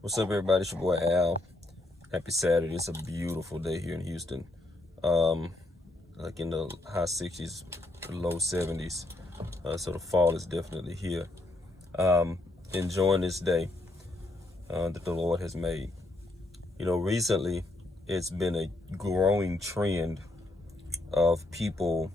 What's up, everybody? It's your boy Al. Happy Saturday. It's a beautiful day here in Houston. Um, like in the high 60s, low 70s. So the fall is definitely here. Enjoying this day that the Lord has made. Recently it's been a growing trend of people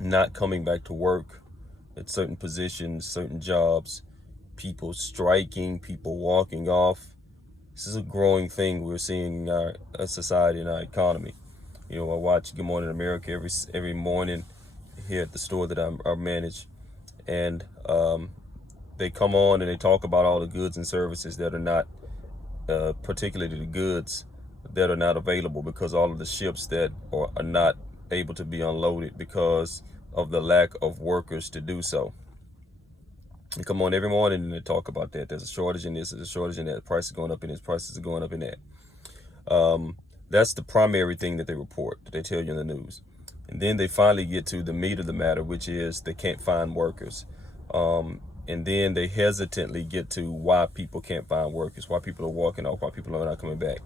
not coming back to work at certain positions, certain jobs, people striking, people walking off. This is a growing thing we're seeing in our society and our economy. I watch Good Morning America every morning here at the store that I manage, and they come on and they talk about all the goods and services that are not, particularly the goods that are not available because all of the ships that are not able to be unloaded because of the lack of workers to do so. They come on every morning and they talk about that. There's a shortage in this, there's a shortage in that. Prices going up in this, prices are going up in that. That's the primary thing that they report, that they tell you in the news. And then they finally get to the meat of the matter, which is they can't find workers. And then they hesitantly get to why people can't find workers, why people are walking off, why people are not coming back.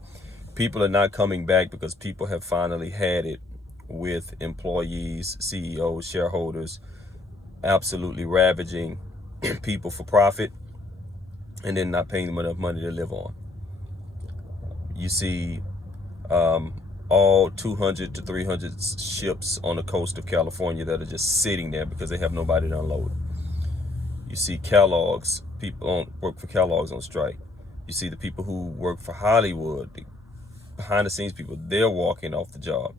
People are not coming back because people have finally had it with employees, CEOs, shareholders, absolutely ravaging people for profit and then not paying them enough money to live on. You see all 200 to 300 ships on the coast of California that are just sitting there because they have nobody to unload. You see Kellogg's, people work for Kellogg's on strike. You see the people who work for Hollywood, the behind the scenes people, they're walking off the job.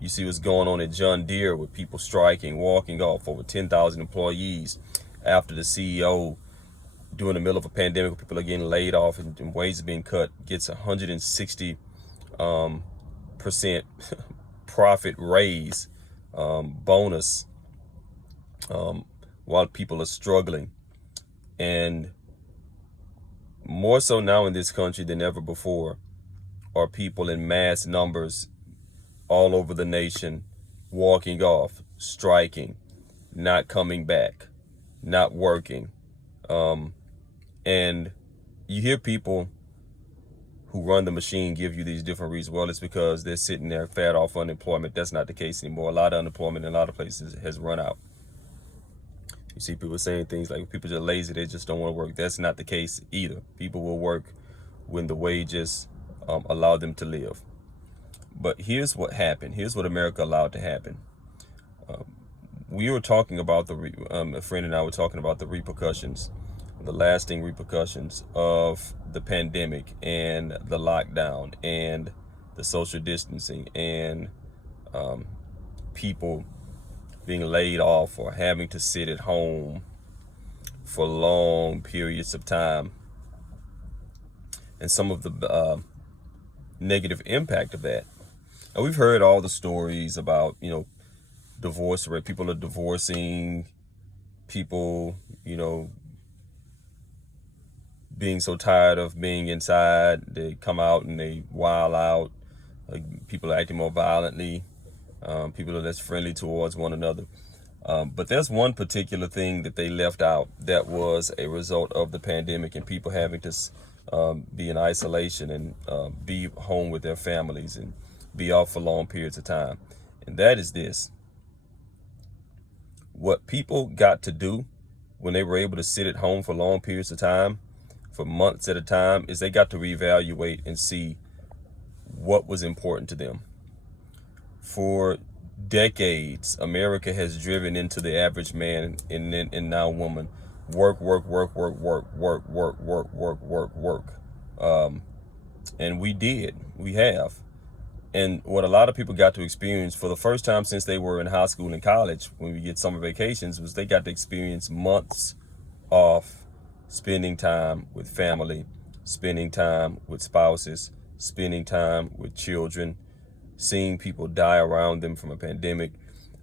You see what's going on at John Deere with people striking, walking off, over 10,000 employees after the CEO, during the middle of a pandemic, people are getting laid off and wages being cut, gets 160% profit raise, bonus, while people are struggling. And more so now in this country than ever before are people in mass numbers all over the nation walking off, striking, not coming back, not working. And you hear people who run the machine give you these different reasons. Well, it's because they're sitting there fat off unemployment. That's not the case anymore. A lot of unemployment in a lot of places has run out. You see people saying things like people are lazy, they just don't want to work. That's not the case either. People will work when the wages allow them to live. But here's what happened. Here's what America allowed to happen. We were talking about a friend and I were talking about the repercussions, the lasting repercussions of the pandemic and the lockdown and the social distancing and people being laid off or having to sit at home for long periods of time, and some of the negative impact of that. And we've heard all the stories about, divorce rate. People are divorcing, people, being so tired of being inside, they come out and they wild out. People are acting more violently. People are less friendly towards one another. But there's one particular thing that they left out that was a result of the pandemic and people having to be in isolation and be home with their families and be off for long periods of time. And that is this. What people got to do when they were able to sit at home for long periods of time, for months at a time, is they got to reevaluate and see what was important to them. For decades, America has driven into the average man and now woman work. And we have. And what a lot of people got to experience for the first time since they were in high school and college, when we get summer vacations, was they got to experience months off spending time with family, spending time with spouses, spending time with children, seeing people die around them from a pandemic.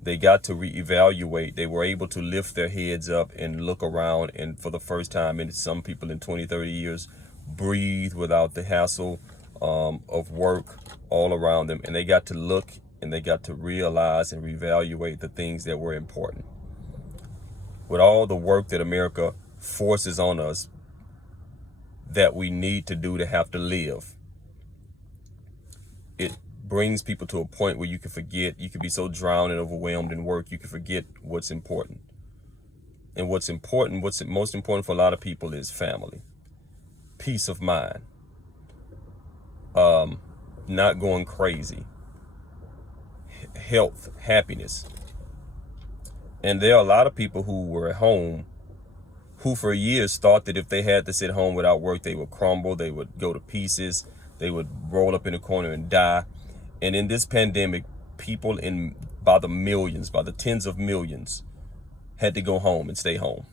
They got to reevaluate. They were able to lift their heads up and look around, and for the first time in some people in 20, 30 years, breathe without the hassle of work all around them. And they got to look and they got to realize and reevaluate the things that were important. With all the work that America forces on us, that we need to do to have to live. It brings people to a point where you can forget, you can be so drowned and overwhelmed in work, you can forget what's important. And what's most important for a lot of people is family, peace of mind, not going crazy, health, happiness. And there are a lot of people who were at home who for years thought that if they had to sit home without work, they would crumble, they would go to pieces, they would roll up in a corner and die. And in this pandemic, people by the millions, by the tens of millions, had to go home and stay home.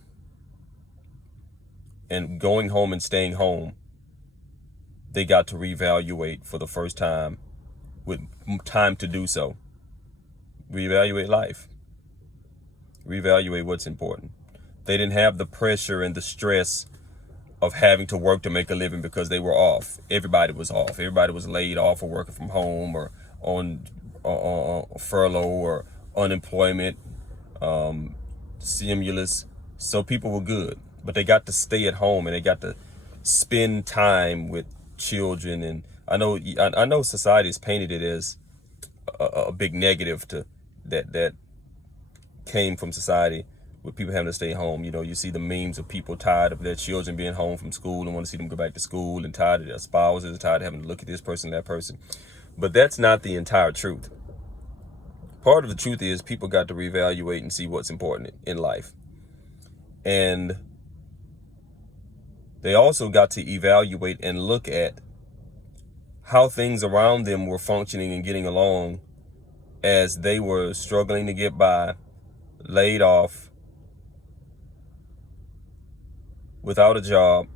And going home and staying home, they got to reevaluate for the first time with time to do so. Reevaluate life. Reevaluate what's important. They didn't have the pressure and the stress of having to work to make a living because they were off. Everybody was off. Everybody was laid off or working from home or on furlough or unemployment, stimulus. So people were good, but they got to stay at home and they got to spend time with children. And I know society has painted it as a big negative to that came from society, with people having to stay home. You know, you see the memes of people tired of their children being home from school and want to see them go back to school, and tired of their spouses, tired of having to look at this person, that person. But that's not the entire truth. Part of the truth is people got to reevaluate and see what's important in life. And they also got to evaluate and look at how things around them were functioning and getting along as they were struggling to get by, laid off, without a job,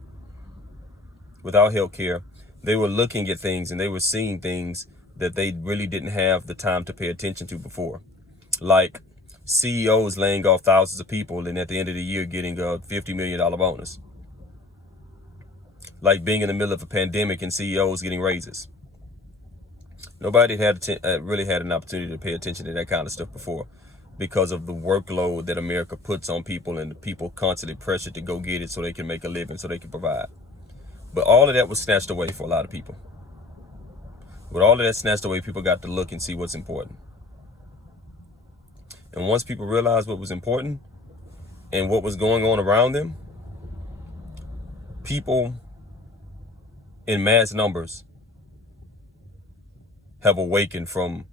without health care. They were looking at things and they were seeing things that they really didn't have the time to pay attention to before. Like CEOs laying off thousands of people and at the end of the year getting a $50 million bonus. Like being in the middle of a pandemic and CEOs getting raises. Nobody had really had an opportunity to pay attention to that kind of stuff before, because of the workload that America puts on people and the people constantly pressured to go get it so they can make a living, so they can provide. But all of that was snatched away for a lot of people. With all of that snatched away, people got to look and see what's important. And once people realized what was important and what was going on around them, people in mass numbers have awakened from,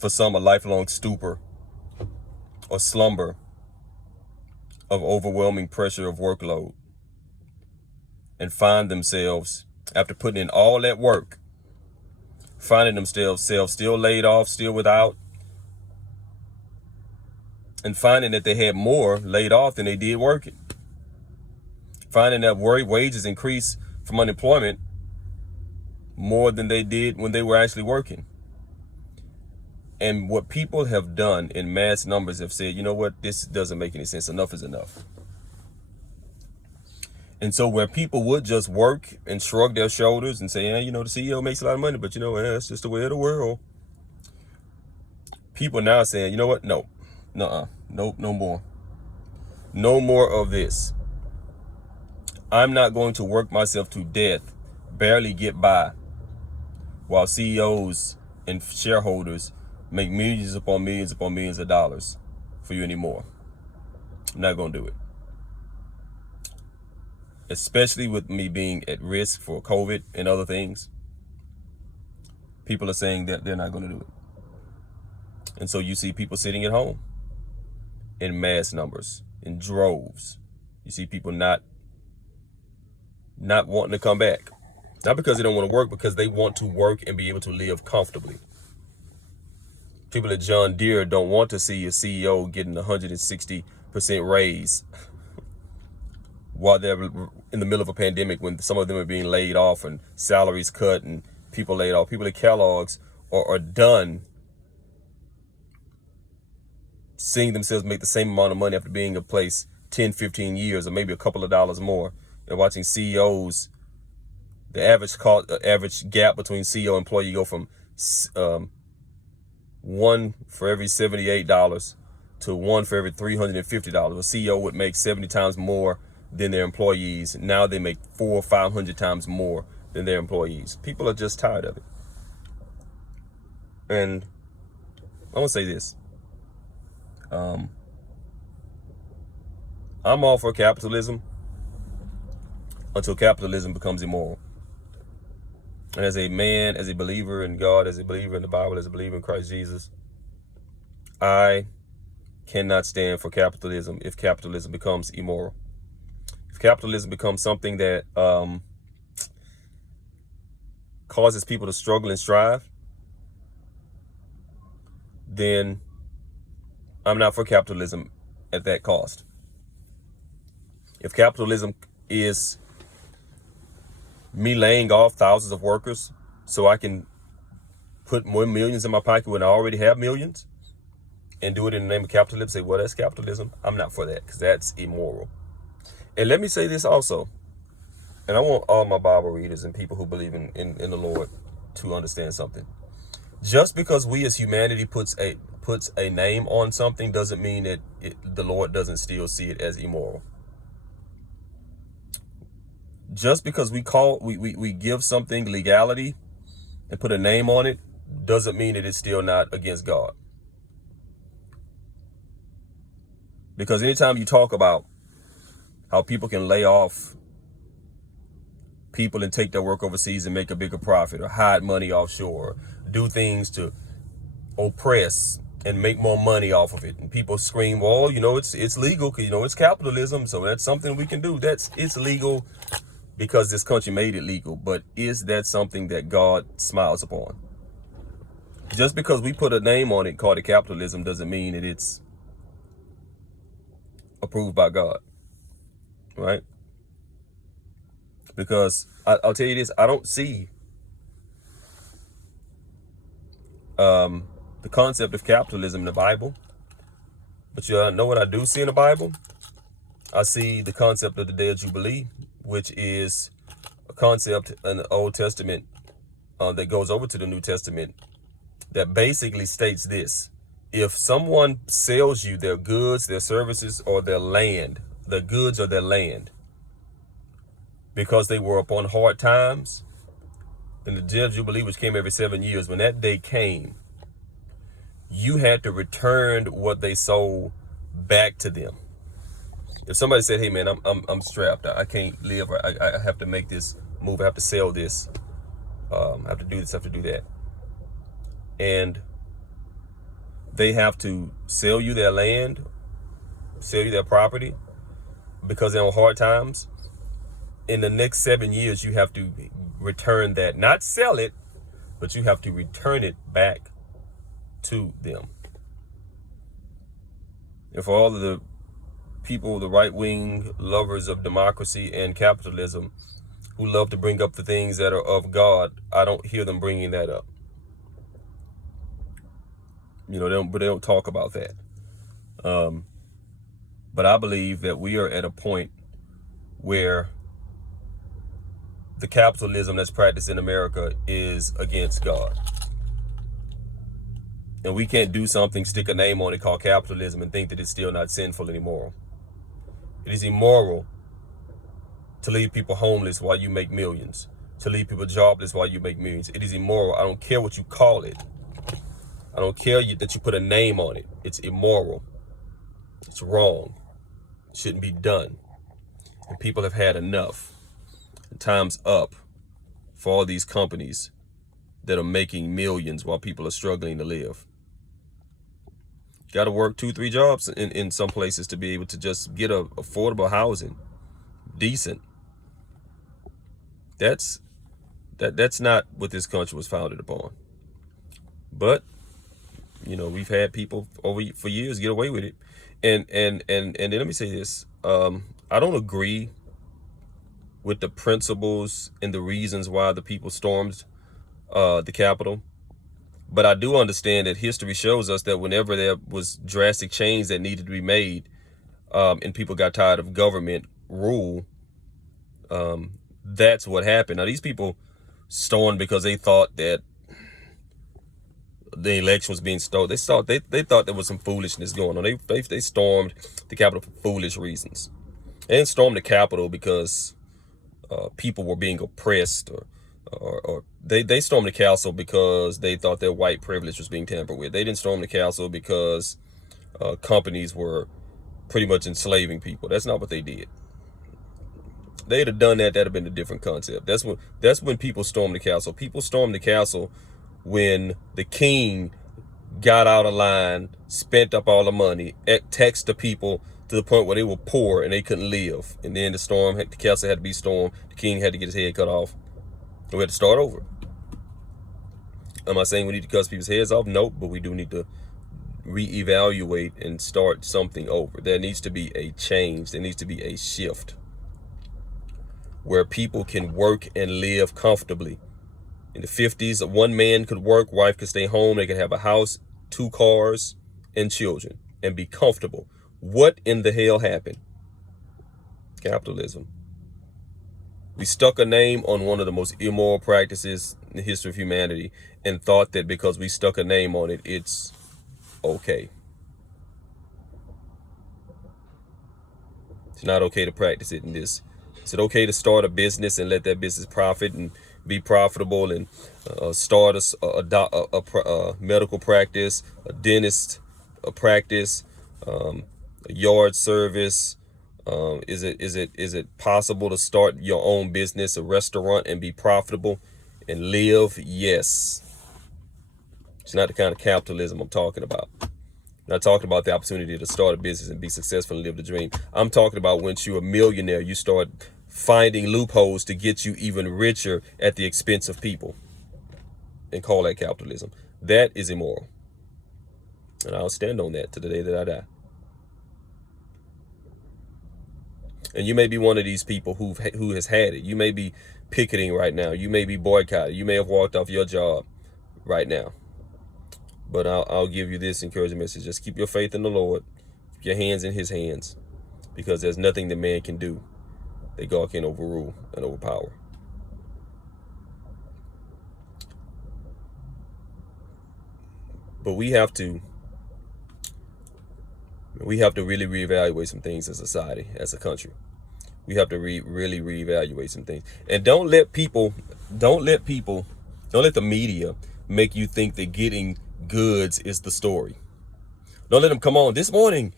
for some, a lifelong stupor or slumber of overwhelming pressure of workload, and find themselves, after putting in all that work, finding themselves still laid off, still without, and finding that they had more laid off than they did working. Finding that wages increased from unemployment more than they did when they were actually working. And what people have done in mass numbers have said, you know what, this doesn't make any sense. Enough is enough. And so where people would just work and shrug their shoulders and say, yeah, you know, the CEO makes a lot of money, but you know, it's just the way of the world. People now saying, you know what, no more. No more of this. I'm not going to work myself to death, barely get by, while CEOs and shareholders make millions upon millions of dollars for you anymore. I'm not going to do it. Especially with me being at risk for COVID and other things. People are saying that they're not going to do it. And so you see people sitting at home in mass numbers, in droves. You see people not wanting to come back. Not because they don't want to work, because they want to work and be able to live comfortably. People at John Deere don't want to see a CEO getting a 160% raise while they're in the middle of a pandemic, when some of them are being laid off and salaries cut and people laid off. People at Kellogg's are done seeing themselves make the same amount of money after being in place 10, 15 years, or maybe a couple of dollars more. They're watching CEOs, the average gap between CEO and employee go from one for every $78 to one for every $350. A CEO would make 70 times more than their employees. Now they make 400 or 500 times more than their employees. People are just tired of it. And I'm gonna say this. I'm all for capitalism until capitalism becomes immoral. And as a man, as a believer in God, as a believer in the Bible, as a believer in Christ Jesus, I cannot stand for capitalism if capitalism becomes immoral. If capitalism becomes something that causes people to struggle and strive, then I'm not for capitalism at that cost. If capitalism is me laying off thousands of workers so I can put more millions in my pocket when I already have millions, and do it in the name of capitalism, say, well, that's capitalism. I'm not for that, because that's immoral. And let me say this also, and I want all my Bible readers and people who believe in the Lord to understand something. Just because we as humanity puts a name on something doesn't mean that the Lord doesn't still see it as immoral. Just because we give something legality and put a name on it doesn't mean that it's still not against God. Because anytime you talk about how people can lay off people and take their work overseas and make a bigger profit, or hide money offshore, or do things to oppress and make more money off of it, and people scream, well, it's legal because it's capitalism, so that's something we can do. It's legal because this country made it legal. But is that something that God smiles upon? Just because we put a name on it called it capitalism doesn't mean that it's approved by God, right? Because I'll tell you this, I don't see the concept of capitalism in the Bible, but you know what I do see in the Bible? I see the concept of the Day of Jubilee, which is a concept in the Old Testament that goes over to the New Testament that basically states this: if someone sells you their goods, their services, or their land, their goods or their land, because they were upon hard times, then the Day of Jubilee, which came every 7 years, when that day came, you had to return what they sold back to them. If somebody said, hey man, I'm strapped, I can't live, I have to make this move, I have to sell this, I have to do this, I have to do that, and they have to sell you their land, sell you their property because they're on hard times, in the next 7 years, you have to return that, not sell it, but you have to return it back to them. And for all of the people, the right-wing lovers of democracy and capitalism, who love to bring up the things that are of God, I don't hear them bringing that up. They don't talk about that. But I believe that we are at a point where the capitalism that's practiced in America is against God. And we can't do something, stick a name on it called capitalism, and think that it's still not sinful and immoral. It is immoral to leave people homeless while you make millions, to leave people jobless while you make millions. It is immoral. I don't care what you call it. I don't care that you put a name on it. It's immoral. It's wrong. It shouldn't be done. And people have had enough. And time's up for all these companies that are making millions while people are struggling to live. You got to work 2-3 jobs in some places to be able to just get affordable housing, decent. That's not what this country was founded upon. But we've had people for years get away with it. And then let me say this: I don't agree with the principles and the reasons why the people stormed the Capitol. But I do understand that history shows us that whenever there was drastic change that needed to be made, and people got tired of government rule, that's what happened. Now, these people stormed because they thought that the election was being stolen. They thought there was some foolishness going on. They stormed the Capitol for foolish reasons. They didn't storm the Capitol because people were being oppressed, or they stormed the castle because they thought their white privilege was being tampered with. They didn't storm the castle because companies were pretty much enslaving people. That's not what they did. They'd have done that, that'd have been a different concept. That's when people stormed the castle. People stormed the castle when the king got out of line, spent up all the money, taxed the people to the point where they were poor and they couldn't live. And then the castle had to be stormed. The king had to get his head cut off. We had to start over. Am I saying we need to cut people's heads off? Nope, but we do need to reevaluate and start something over. There needs to be a change. There needs to be a shift where people can work and live comfortably. In the 50s, one man could work, wife could stay home, they could have a house, 2 cars, and children, and be comfortable. What in the hell happened? Capitalism. We stuck a name on one of the most immoral practices in the history of humanity and thought that because we stuck a name on it, it's okay. It's not okay to practice it in this. Is it okay to start a business and let that business profit and be profitable, and start a medical practice, a dentist practice, a yard service? Is it possible to start your own business, a restaurant, and be profitable and live? Yes. It's not the kind of capitalism I'm talking about. I'm not talking about the opportunity to start a business and be successful and live the dream. I'm talking about once you're a millionaire, you start finding loopholes to get you even richer at the expense of people, and call that capitalism. That is immoral. And I'll stand on that to the day that I die. And you may be one of these people who has had it. You may be picketing right now. You may be boycotted. You may have walked off your job right now. But I'll give you this encouraging message. Just keep your faith in the Lord. Keep your hands in his hands. Because there's nothing that man can do that God can overrule and overpower. But we have to really reevaluate some things as a society, as a country. We have to really reevaluate some things. And don't let the media make you think that getting goods is the story. Don't let them come on. This morning,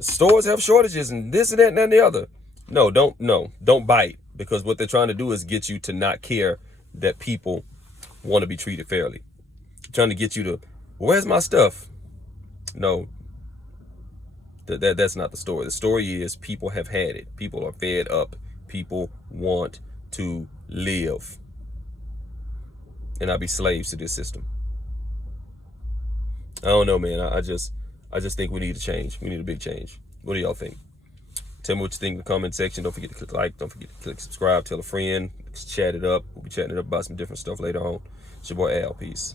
stores have shortages and this and that and the other. No, don't bite, because what they're trying to do is get you to not care that people want to be treated fairly. They're trying to get you to, where's my stuff? No, that's not the story. The story is people have had it. People are fed up. People want to live and not be slaves to this system. I don't know, man. I just think we need a change. We need a big change. What do y'all think? Tell me what you think in the comment section. Don't forget to click like. Don't forget to click subscribe. Tell a friend. Let's chat it up. We'll be chatting it up about some different stuff later on. It's your boy Al. Peace.